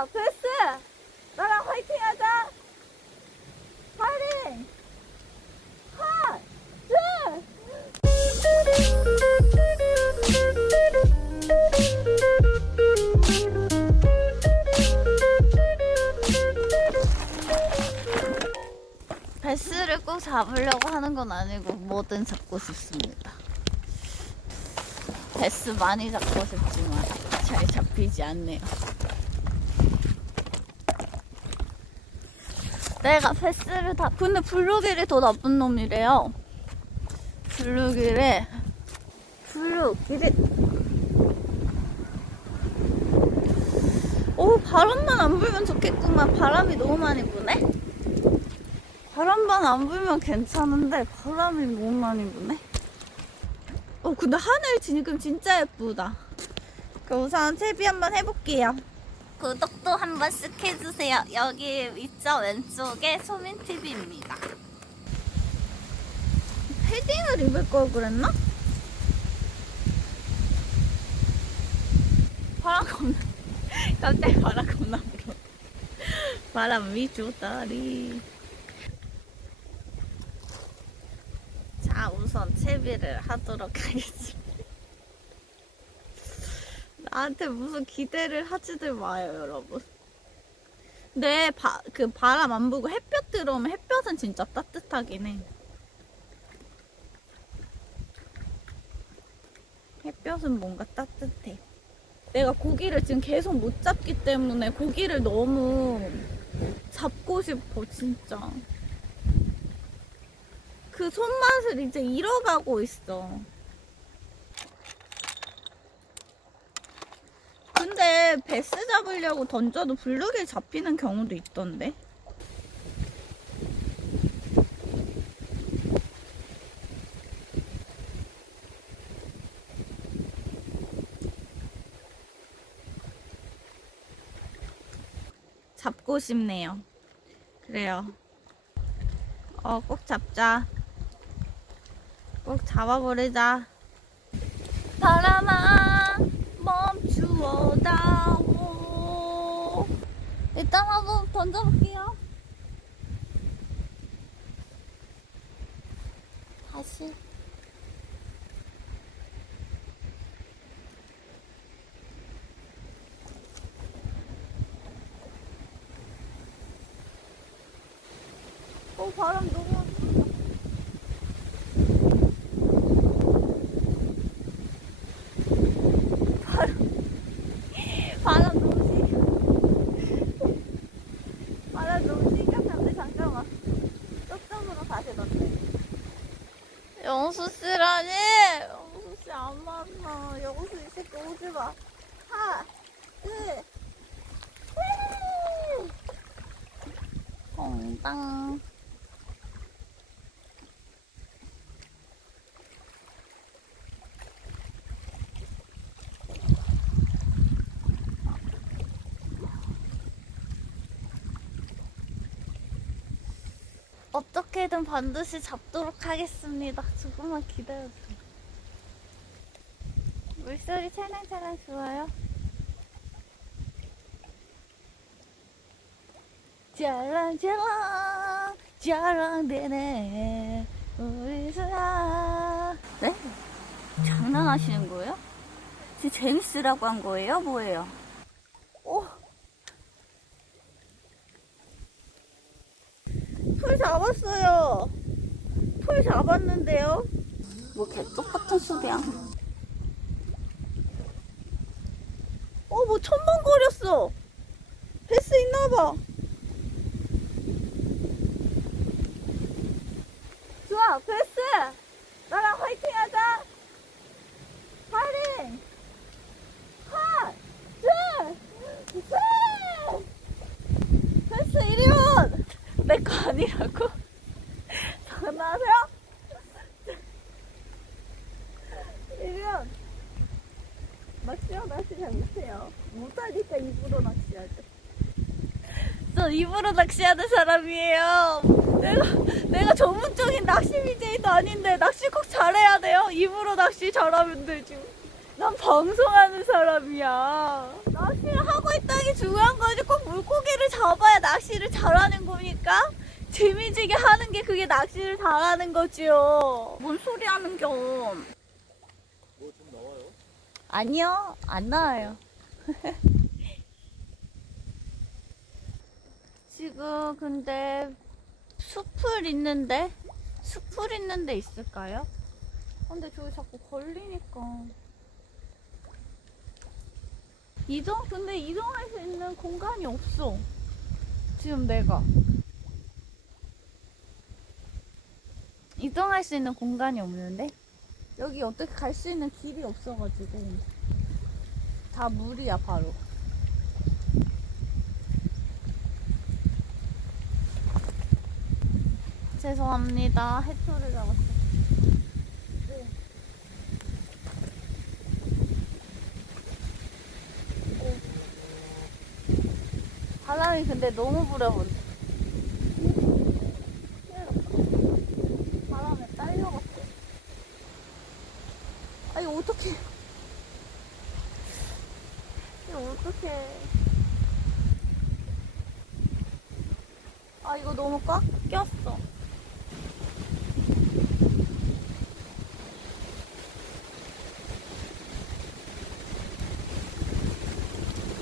좋아, 베스! 나랑 화이팅 하자! 파이팅! 하나, 둘! 베스를 꼭 잡으려고 하는 건 아니고 뭐든 잡고 싶습니다. 베스 많이 잡고 싶지만 잘 잡히지 않네요. 내가 베스를 다 근데 블루길이 더 나쁜 놈이래요. 블루길에 블루길이 오 바람만 안 불면 좋겠구만. 바람이 너무 많이 부네. 바람만 안 불면 괜찮은데 바람이 너무 많이 부네. 어 근데 하늘 지금 진짜 예쁘다. 그럼 우선 채비 한번 해볼게요. 구독도 한 번씩 해주세요. 여기 있죠 왼쪽에 소민 TV입니다. 패딩을 입을 걸 그랬나? 바람 겁나. 깜짝 바람 겁나 불어. 바람 위주다리. 자, 우선 채비를 하도록 하겠습니다. 나한테 무슨 기대를 하지들 마요, 여러분. 근데 바, 그 바람 안 불고 햇볕 들어오면 햇볕은 진짜 따뜻하긴 해. 햇볕은 뭔가 따뜻해. 내가 고기를 지금 계속 못 잡기 때문에 고기를 너무 잡고 싶어, 진짜. 그 손맛을 이제 잃어가고 있어. 근데 베스 잡으려고 던져도 블루길 잡히는 경우도 있던데. 잡고 싶네요. 그래요. 어, 꼭 잡자. 꼭 잡아버리자. 바람아, 멈추어다오. 일단 한번 던져볼게요. 다시. 어, 바람 너무 안 불어. 바람 너무 시려. 바람 너무 심각한데 잠깐만. 저쪽으로 다시 넣네. 영수 씨라니. 영수 씨 안 만나. 영수 이 새끼 오지 마. 하나, 둘, 셋. 공당. 어떻게든 반드시 잡도록 하겠습니다. 조금만 기다려주세요. 물소리 찰랑찰랑 좋아요. 짤랑짤랑 짤랑대네 우리 수야 네? 장난하시는 거예요? 지금 재밌으라고 한 거예요? 뭐예요? 오. 풀 잡았어요. 풀 잡았는데요. 뭐 개똑 같은 소리야. 어, 뭐 첨벙거렸어. 패스 있나봐. 좋아, 패스. 나랑 화이팅 하자. 파이팅. 하나, 둘, 셋. 패스 이리 온. 내거 아니라고? 전화하세요? 이리온 낚시요? 낚시 잘 못해요 못하니까 입으로 낚시하죠 저 입으로 낚시하는 사람이에요 내가 내가 전문적인 낚시 BJ도 아닌데 낚시 꼭 잘해야 돼요 입으로 낚시 잘하면 되지 난 방송하는 사람이야 나 낚시를 하고 있다는 게 중요한 거지. 꼭 물고기를 잡아야 낚시를 잘하는 거니까. 재미지게 하는 게 그게 낚시를 잘하는 거지요. 뭔 소리 하는 겸. 뭐좀 나와요? 아니요, 안 나와요. 지금 근데 숲을 있는데 숲을 있는데 있을까요? 근데 저기 자꾸 걸리니까 이동 근데 이동할 수 있는 공간이 없어. 지금 내가 이동할 수 있는 공간이 없는데 여기 어떻게 갈 수 있는 길이 없어가지고 다 물이야 바로. 죄송합니다. 해초를 잡았어요. 네. 네. 바람이 근데 너무 불어본다. 바람에 딸려갔어. 아 이거 어떡해. 이거 어떡해. 아 이거 너무 꽉 꼈어.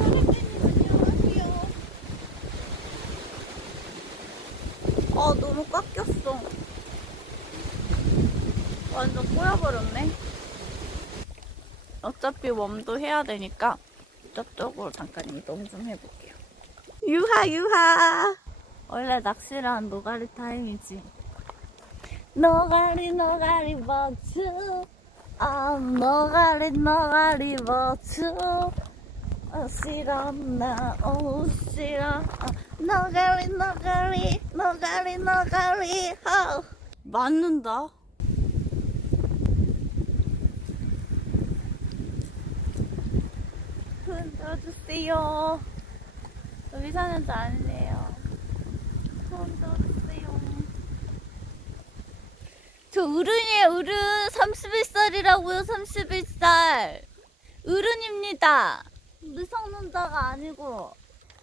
안녕하세요. 아 너무 꽉 꼈어. 완전 꼬여버렸네. 어차피 웜도 해야 되니까 저쪽으로 잠깐 이동 좀 해볼게요. 유하 유하. 원래 낚시를 한 노가리 타임이지. 노가리 노가리 버츠. 아 노가리 노가리 버츠. 오시러나 오시러. 아, 노가리 노가리 노가리 노가리. 하. 맞는다. 흔들어주세요. 여기 사는 저 아니에요. 흔들어주세요. 저 어른이에요, 어른. 31살이라고요, 31살. 어른입니다. 미성년자가 아니고.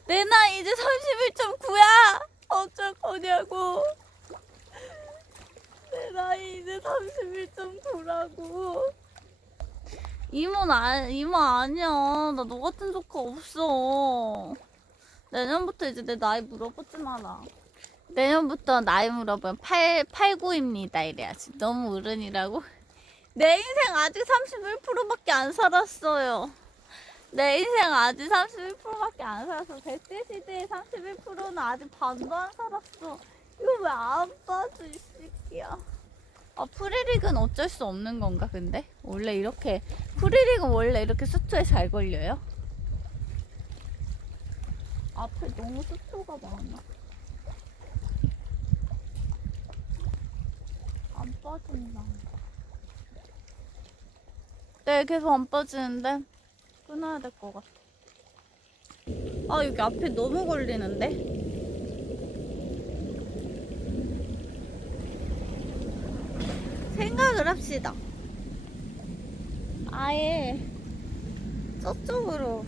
내 나이 이제 31.9야! 어쩔 거냐고. 내 나이 이제 31.9라고. 이모는 아, 이모 아니야. 나 너 같은 조카 없어. 내년부터 이제 내 나이 물어보지 마라. 내년부터 나이 물어보면 8, 8, 9입니다. 이래야지. 너무 어른이라고. 내 인생 아직 31%밖에 안 살았어요. 내 인생 아직 31%밖에 안 살았어. 100대 시대의 31%는 아직 반도 안 살았어. 이거 왜 안 빠져, 이 새끼야. 아, 프리릭은 어쩔 수 없는 건가, 근데? 원래 이렇게, 프리릭은 원래 이렇게 수초에 잘 걸려요? 앞에 너무 수초가 많아. 안 빠진다. 네, 계속 안 빠지는데? 끊어야 될 것 같아. 아, 여기 앞에 너무 걸리는데? 생각을 합시다. 아예 저쪽으로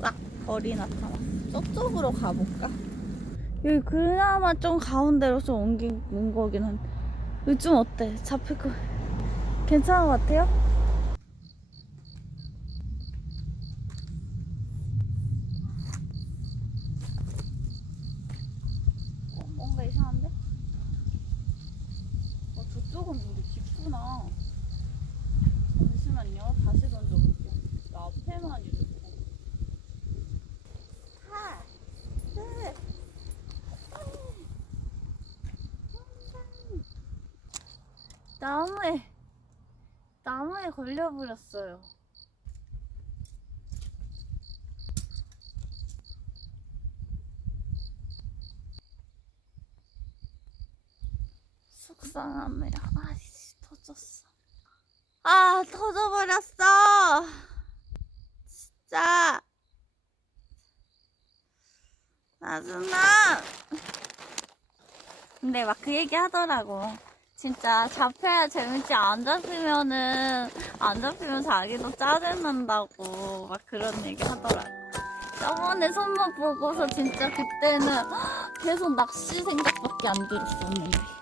막 벌이 나타났어. 저쪽으로 가볼까? 여기 그나마 좀 가운데로 좀 옮긴 거긴 한데 좀 어때? 잡힐 거 괜찮은 것 같아요? 어, 뭔가 이상한데? 어, 저쪽은 물이 깊구나. 잠시만요. 다시 던져볼게요. 나 앞에만 이렇게. 하나, 둘, 나무에, 나무에 걸려버렸어요. 속상하네요. 아이씨, 터졌어. 아, 터져버렸어! 진짜. 나준아! 근데 막 그 얘기 하더라고. 진짜 잡혀야 재밌지 안 잡히면은 안 잡히면 자기도 짜증난다고 막 그런 얘기 하더라고. 저번에 손맛 보고서 진짜 그때는 계속 낚시 생각밖에 안 들었었는데.